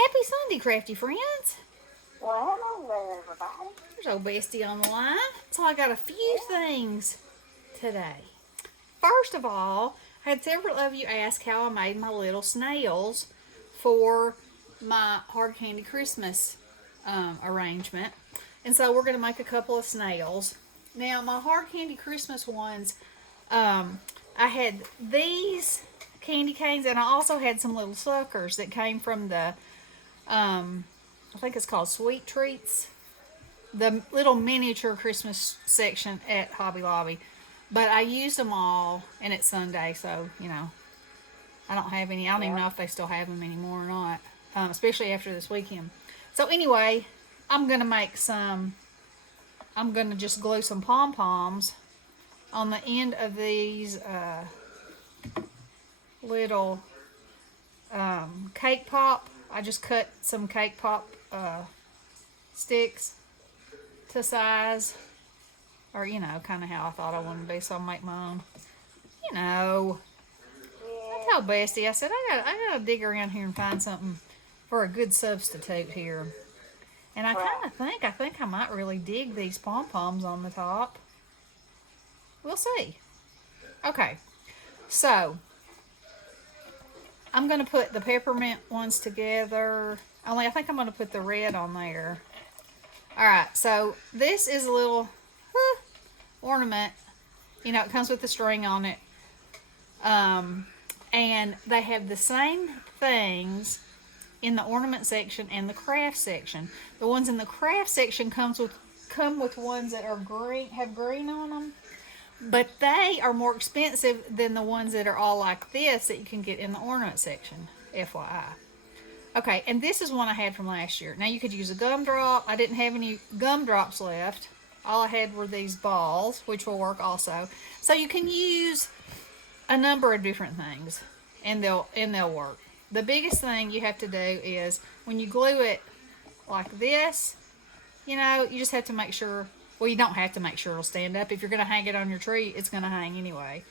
Happy Sunday, crafty friends. Well, hello there, everybody. There's old Bestie on the line. So I got a few Yeah. things today. First of all, I had several of you ask how I made my little snails for my hard candy Christmas arrangement. And so we're going to make a couple of snails. Now, my hard candy Christmas ones, I had these candy canes, and I also had some little suckers that came from the I think it's called Sweet Treats, the little miniature Christmas section at Hobby Lobby. But I used them all, and it's Sunday, so I don't have any. I don't even Yeah. know if they still have them anymore or not, especially after this weekend. So anyway, I'm gonna make some. I'm gonna just glue some pom poms on the end of these little cake pop. I just cut some cake pop sticks to size, or kind of how I thought I wanted to be. So I'll make my own. I Yeah. told Bestie, I said I gotta dig around here and find something for a good substitute here. And I kind Right. of think I might really dig these pom poms on the top. We'll see. Okay, so I'm gonna put the peppermint ones together. Only I think I'm gonna put the red on there. All right, so this is a little ornament. It comes with the string on it. And they have the same things in the ornament section and the craft section. The ones in the craft section come with ones that are green, have green on them, but they are more expensive than the ones that are all like this that you can get in the ornament section. FYI. Okay, and this is one I had from last year. Now you could use a gumdrop. I didn't have any gumdrops left. All I had were these balls, which will work also. So you can use a number of different things, and they'll work. The biggest thing you have to do is when you glue it like this, you just have to make sure. Well, you don't have to make sure it'll stand up. If you're going to hang it on your tree, it's going to hang anyway.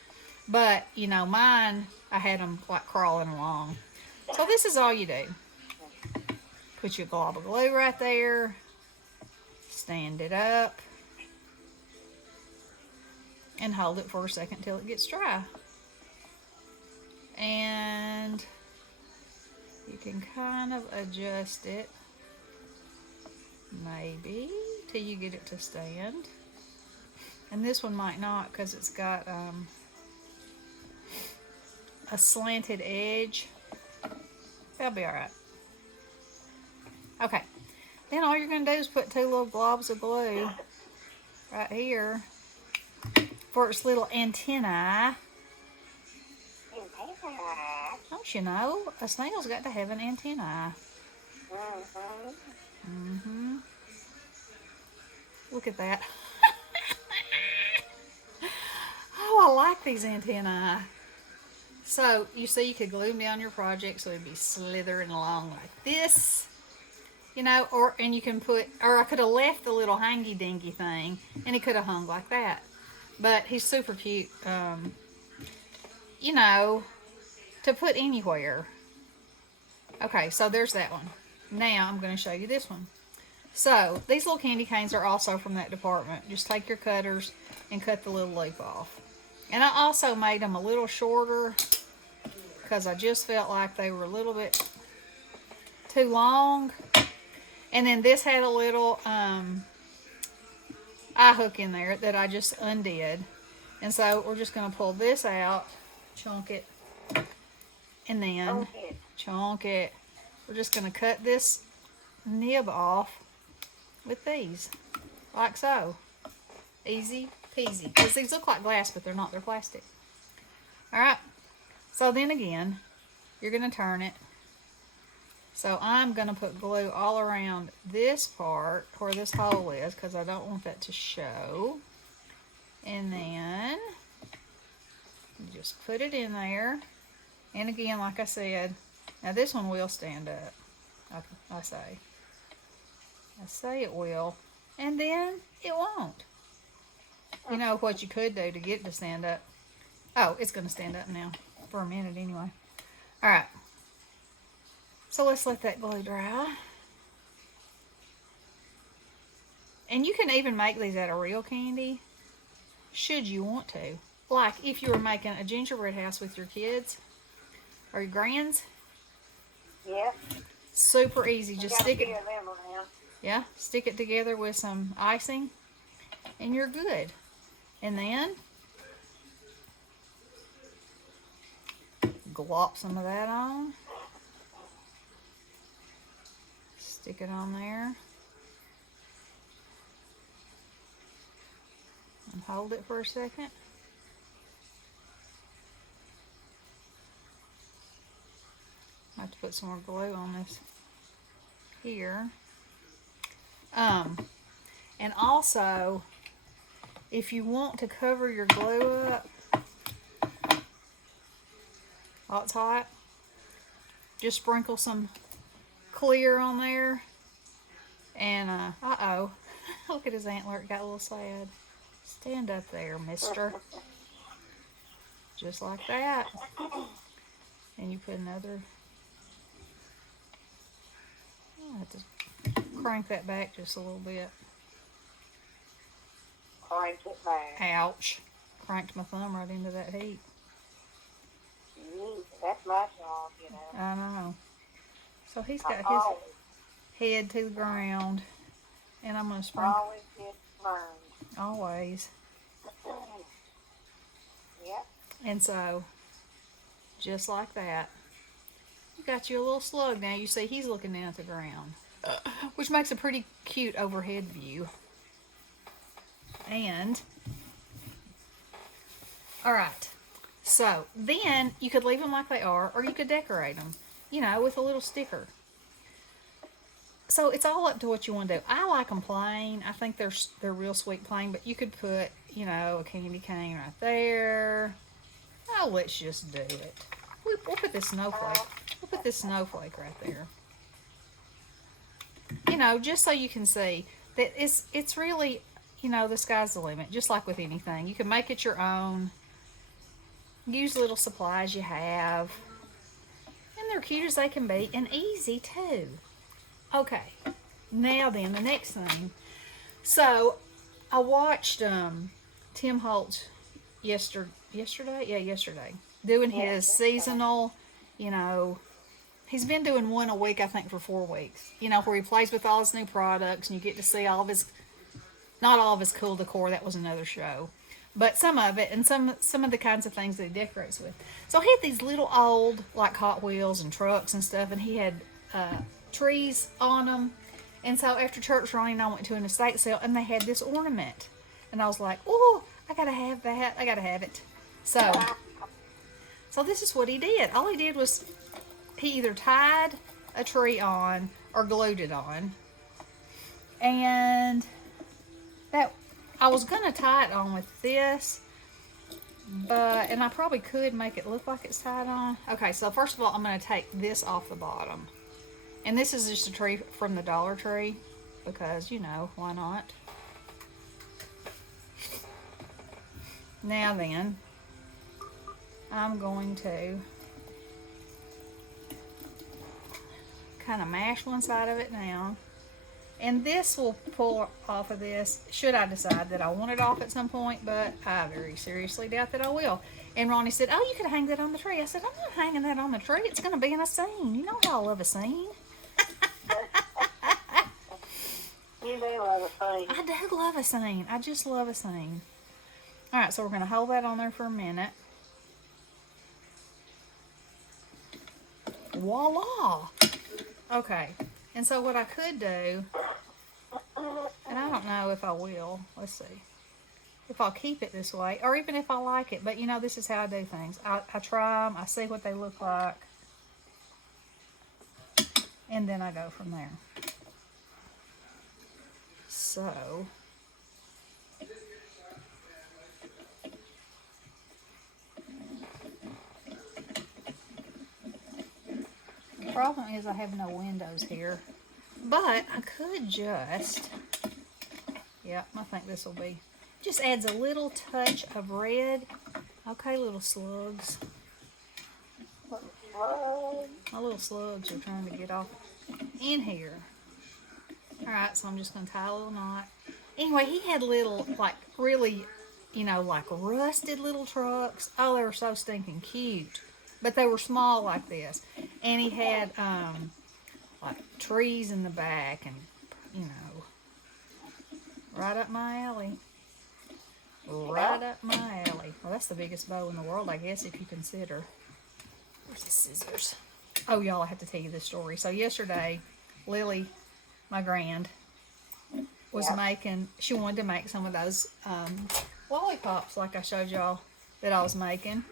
But mine, I had them like crawling along. So this is all you do. Put your glob of glue right there. Stand it up. And hold it for a second till it gets dry. And you can kind of adjust it, maybe, till you get it to stand. And this one might not because it's got a slanted edge. That'll be alright. Okay, then all you're going to do is put two little globs of glue right here for its little antennae. Don't you know? A snail's got to have an antennae. Mm-hmm. Look at that. Oh, I like these antennae. So, you see, you could glue them down your project so it'd be slithering along like this. And you can or I could have left the little hangy dingy thing and it could have hung like that. But he's super cute, to put anywhere. Okay, so there's that one. Now I'm going to show you this one. So these little candy canes are also from that department. Just take your cutters and cut the little loop off. And I also made them a little shorter because I just felt like they were a little bit too long. And then this had a little eye hook in there that I just undid. And so we're just going to pull this out, chunk it, and then chunk it. We're just going to cut this nib off with these, like so. Easy peasy. Because these look like glass, but they're not. They're plastic. Alright. So then again, you're going to turn it. So I'm going to put glue all around this part where this hole is because I don't want that to show. And then you just put it in there. And again, like I said, now this one will stand up. I say it will. And then it won't. You know what you could do to get it to stand up. Oh, it's going to stand up now for a minute anyway. Alright. So let's let that glue dry. And you can even make these out of real candy, should you want to. Like if you were making a gingerbread house with your kids or your grands. Yep. Super easy. Just stick it. Them around. Yeah, stick it together with some icing, and you're good. And then glop some of that on. Stick it on there. And hold it for a second. I have to put some more glue on this here. And also, if you want to cover your glue up while it's hot, just sprinkle some clear on there. And, uh-oh, look at his antler, it got a little sad. Stand up there, mister. Just like that. And you put another, I have to crank that back just a little bit. Crank it back. Ouch. Cranked my thumb right into that heat. That's my job, you know. I know. So he's got his head to the ground. And I'm going to sprinkle. Always get burned. Always. Yep. And so, just like that, you got your little slug now. You see he's looking down at the ground, which makes a pretty cute overhead view. And, alright, so then you could leave them like they are, or you could decorate them, you know, with a little sticker. So it's all up to what you want to do. I like them plain. I think they're real sweet plain, but you could put, you know, a candy cane right there. Oh, let's just do it. We'll put this snowflake. We'll put this snowflake right there. You know, just so you can see that it's really, you know, the sky's the limit. Just like with anything, you can make it your own. Use little supplies you have, and they're cute as they can be, and easy too. Okay, now then, the next thing. So, I watched Tim Holtz yesterday? Yeah, yesterday. Doing his seasonal, you know, he's been doing one a week, I think, for 4 weeks. You know, where he plays with all his new products, and you get to see all of his, not all of his cool decor, that was another show. But some of it, and some of the kinds of things that he decorates with. So, he had these little old, like Hot Wheels and trucks and stuff, and he had trees on them. And so after church, Ronnie and I went to an estate sale, and they had this ornament, and I was like, oh, I gotta have that. I gotta have it. So this is what he did. All he did was he either tied a tree on or glued it on, and that I was gonna tie it on with this, and I probably could make it look like it's tied on. Okay, so first of all, I'm gonna take this off the bottom. And this is just a tree from the Dollar Tree, because, you know, why not? Now then, I'm going to kind of mash one side of it down. And this will pull off of this, should I decide that I want it off at some point, but I very seriously doubt that I will. And Ronnie said, oh, you could hang that on the tree. I said, I'm not hanging that on the tree. It's going to be in a scene. You know how I love a scene. You do love a scene. I do love a scene. I just love a scene. Alright, so we're going to hold that on there for a minute. Voila! Okay, and so what I could do, and I don't know if I will, let's see, if I'll keep it this way, or even if I like it, but you know, this is how I do things. I try them, I see what they look like, and then I go from there. So, the problem is I have no windows here, but I could just, yep, I think this will be, just adds a little touch of red. Okay, little slugs. What? My little slugs are trying to get off in here. Alright, so I'm just going to tie a little knot. Anyway, he had little, like, really, like rusted little trucks. Oh, they were so stinking cute. But they were small like this. And he had, like, trees in the back and, right up my alley. Right up my alley. Well, that's the biggest bow in the world, I guess, if you consider. Where's the scissors? Oh, y'all, I have to tell you this story. So yesterday, Lily, my grand, was making, she wanted to make some of those lollipops like I showed y'all that I was making.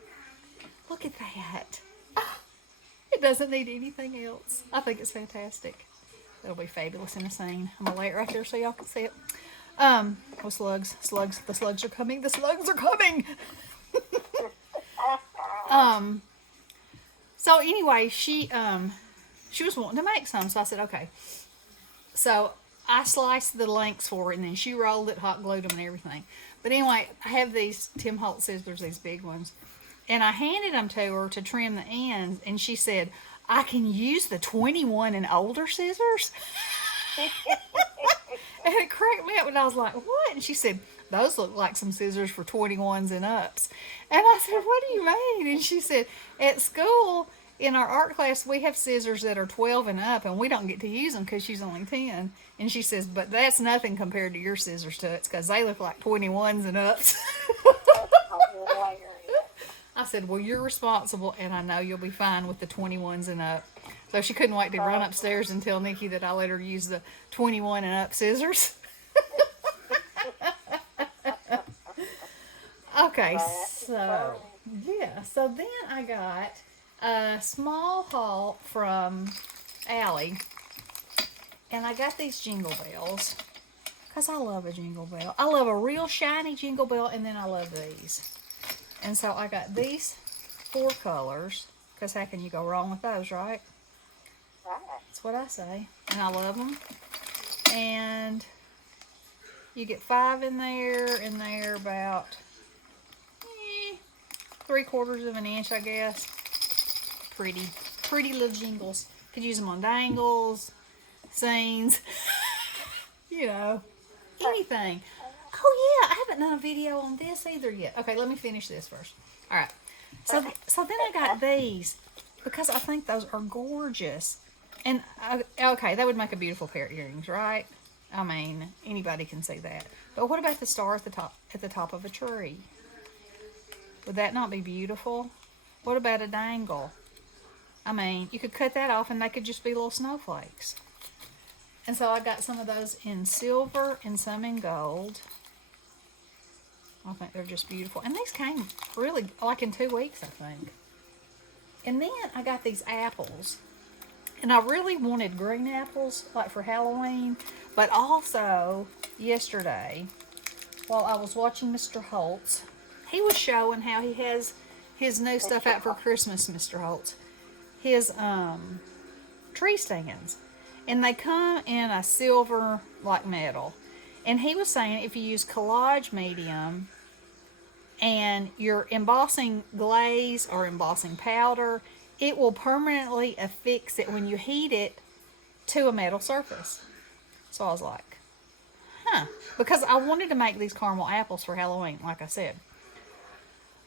Look at that. Ah, it doesn't need anything else. I think it's fantastic. It'll be fabulous in a scene. I'm going to lay it right there so y'all can see it. Oh, slugs. The slugs are coming. The slugs are coming. So anyway, she was wanting to make some, so I said, okay. So I sliced the lengths for it, and then she rolled it, hot glued them, and everything. But anyway, I have these Tim Holtz scissors, these big ones, and I handed them to her to trim the ends, and she said, I can use the 21 and older scissors? And it cracked me up, and I was like, what? And she said, those look like some scissors for 21s and ups. And I said, what do you mean? And she said, at school, in our art class, we have scissors that are 12 and up, and we don't get to use them because she's only 10. And she says, but that's nothing compared to your scissors, Toots, because they look like 21s and ups. I said, well, you're responsible, and I know you'll be fine with the 21s and up. So she couldn't wait to run upstairs and tell Nikki that I let her use the 21 and up scissors. Okay, so, yeah. So then I got a small haul from Allie, and I got these jingle bells, because I love a jingle bell. I love a real shiny jingle bell, and then I love these. And so I got these 4 colors, because how can you go wrong with those, right? That's what I say. And I love them. And you get 5 in there, and they're about 3/4 of an inch, I guess. Pretty little jingles. Could use them on dangles, scenes, anything. Oh yeah, I haven't done a video on this either yet. Okay, let me finish this first. All right. So then I got these because I think those are gorgeous. And okay, that would make a beautiful pair of earrings, right? I mean, anybody can see that. But what about the star at the top of a tree? Would that not be beautiful? What about a dangle? I mean, you could cut that off and they could just be little snowflakes. And so I got some of those in silver and some in gold. I think they're just beautiful. And these came really, like in 2 weeks, I think. And then I got these apples. And I really wanted green apples, like for Halloween. But also, yesterday, while I was watching Mr. Holtz, he was showing how he has his new stuff out for Christmas, Mr. Holtz. His tree stands. And they come in a silver, like metal. And he was saying if you use collage medium and your embossing glaze or embossing powder, it will permanently affix it when you heat it to a metal surface. So I was like, because I wanted to make these caramel apples for Halloween, like I said.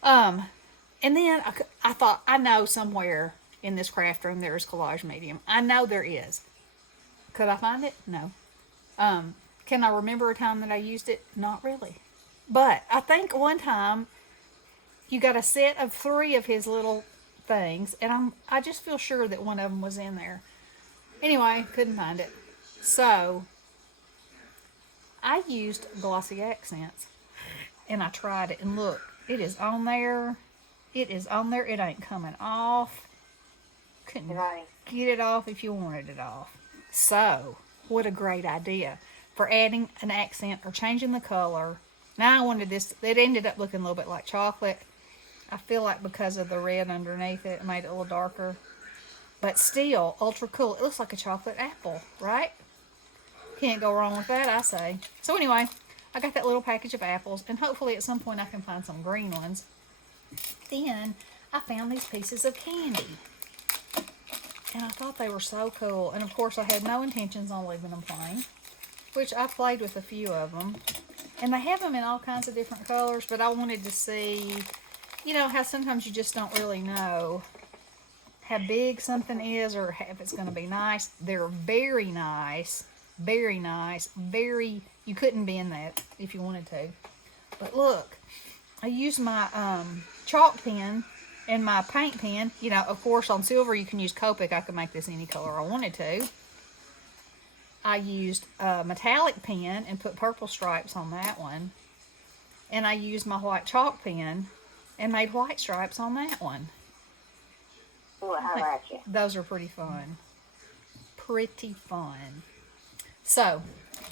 And then I thought, I know somewhere in this craft room there is collage medium. I know there is. Could I find it? No. Can I remember a time that I used it? Not really. But I think one time you got a set of 3 of his little things, and I just feel sure that one of them was in there. Anyway, couldn't find it. So I used Glossy Accents, and I tried it, and look, it is on there. It is on there. It ain't coming off. Couldn't get it off if you wanted it off. So, what a great idea for adding an accent or changing the color. Now I wanted this. It ended up looking a little bit like chocolate. I feel like because of the red underneath it, it made it a little darker. But still, ultra cool. It looks like a chocolate apple, right? Can't go wrong with that, I say. So anyway, I got that little package of apples, and hopefully at some point I can find some green ones. Then I found these pieces of candy. And I thought they were so cool. And of course, I had no intentions on leaving them plain, which I played with a few of them. And they have them in all kinds of different colors, but I wanted to see, you know, how sometimes you just don't really know how big something is or if it's going to be nice. They're very nice, very nice, very, you couldn't bend that if you wanted to. But look, I used my chalk pen and my paint pen. You know, of course, on silver you can use Copic. I could make this any color I wanted to. I used a metallic pen and put purple stripes on that one. And I used my white chalk pen and made white stripes on that one. Well, how about you? Those are pretty fun. Pretty fun. So,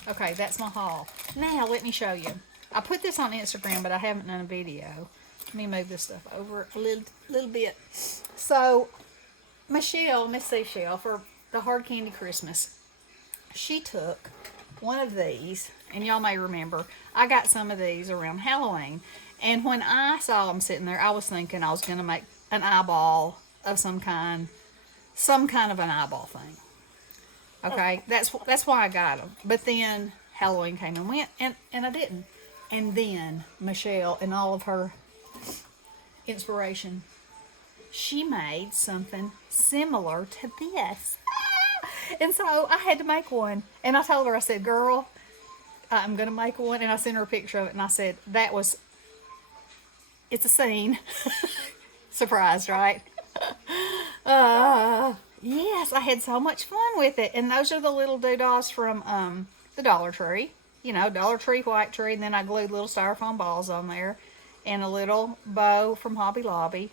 okay, that's my haul. Now, let me show you. I put this on Instagram, but I haven't done a video. Let me move this stuff over a little bit. So, Miss Seashell, for the Hard Candy Christmas, she took one of these, and y'all may remember, I got some of these around Halloween. And when I saw them sitting there, I was thinking I was going to make an eyeball of some kind of an eyeball thing. Okay, that's why I got them. But then Halloween came and went, and I didn't. And then Michelle, in all of her inspiration, she made something similar to this. And so I had to make one. And I told her, I said, girl, I'm going to make one. And I sent her a picture of it. And I said, it's a scene. Surprised, right? Yes, I had so much fun with it. And those are the little doodahs from the Dollar Tree. You know, Dollar Tree, White Tree. And then I glued little styrofoam balls on there. And a little bow from Hobby Lobby.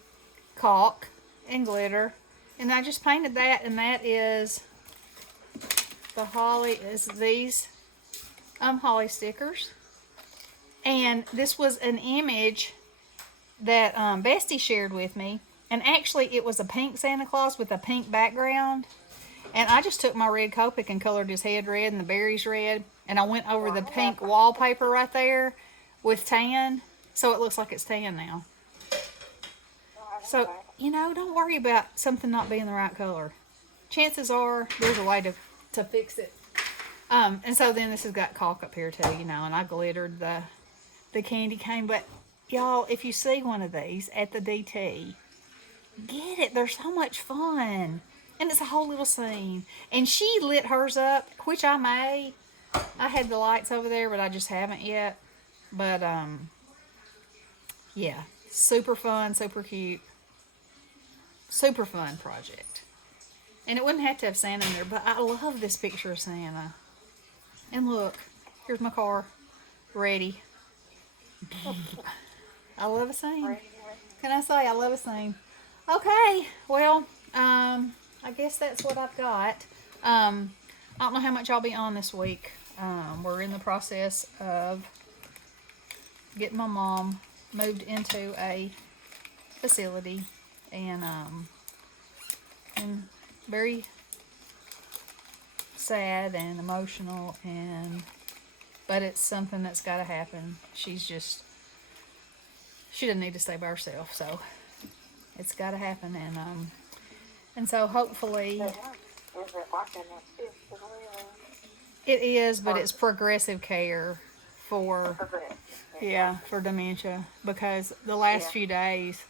Caulk and glitter. And I just painted that. And that is the holly, is these holly stickers. And this was an image that Bestie shared with me. And actually, it was a pink Santa Claus with a pink background. And I just took my red Copic and colored his head red and the berries red. And I went over the pink wallpaper right there with tan. So it looks like it's tan now. So, you know, don't worry about something not being the right color. Chances are there's a way to fix it. And so then this has got caulk up here too, you know. And I glittered the candy cane. But, y'all, if you see one of these at the DT, get it. They're so much fun. And it's a whole little scene. And she lit hers up, which I may. I had the lights over there, but I just haven't yet. But, yeah. Super fun, super cute. Super fun project. And it wouldn't have to have Santa in there, but I love this picture of Santa. And look, here's my car. Ready. I love a scene. Can I say I love a scene? Okay, well, I guess that's what I've got. I don't know how much I'll be on this week. We're in the process of getting my mom moved into a facility, and very sad and emotional, but it's something that's got to happen. She doesn't need to stay by herself, so it's got to happen, and so hopefully it is, but it's progressive care for dementia, because the last few days,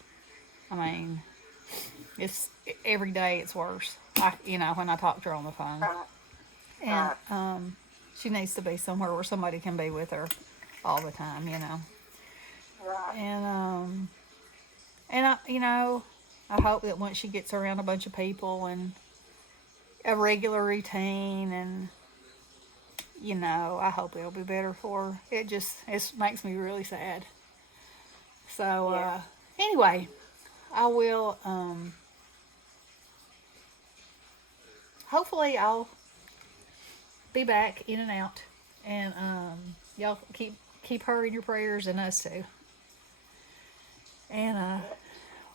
I mean, it's every day it's worse. When I talk to her on the phone, and she needs to be somewhere where somebody can be with her all the time, you know. And I hope that once she gets around a bunch of people and a regular routine, and I hope it'll be better for her. It makes me really sad. So anyway, I will hopefully I'll be back in and out, and y'all keep her in your prayers, and us too. And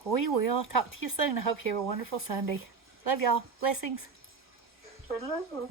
we will talk to you soon. I hope you have a wonderful Sunday. Love y'all. Blessings.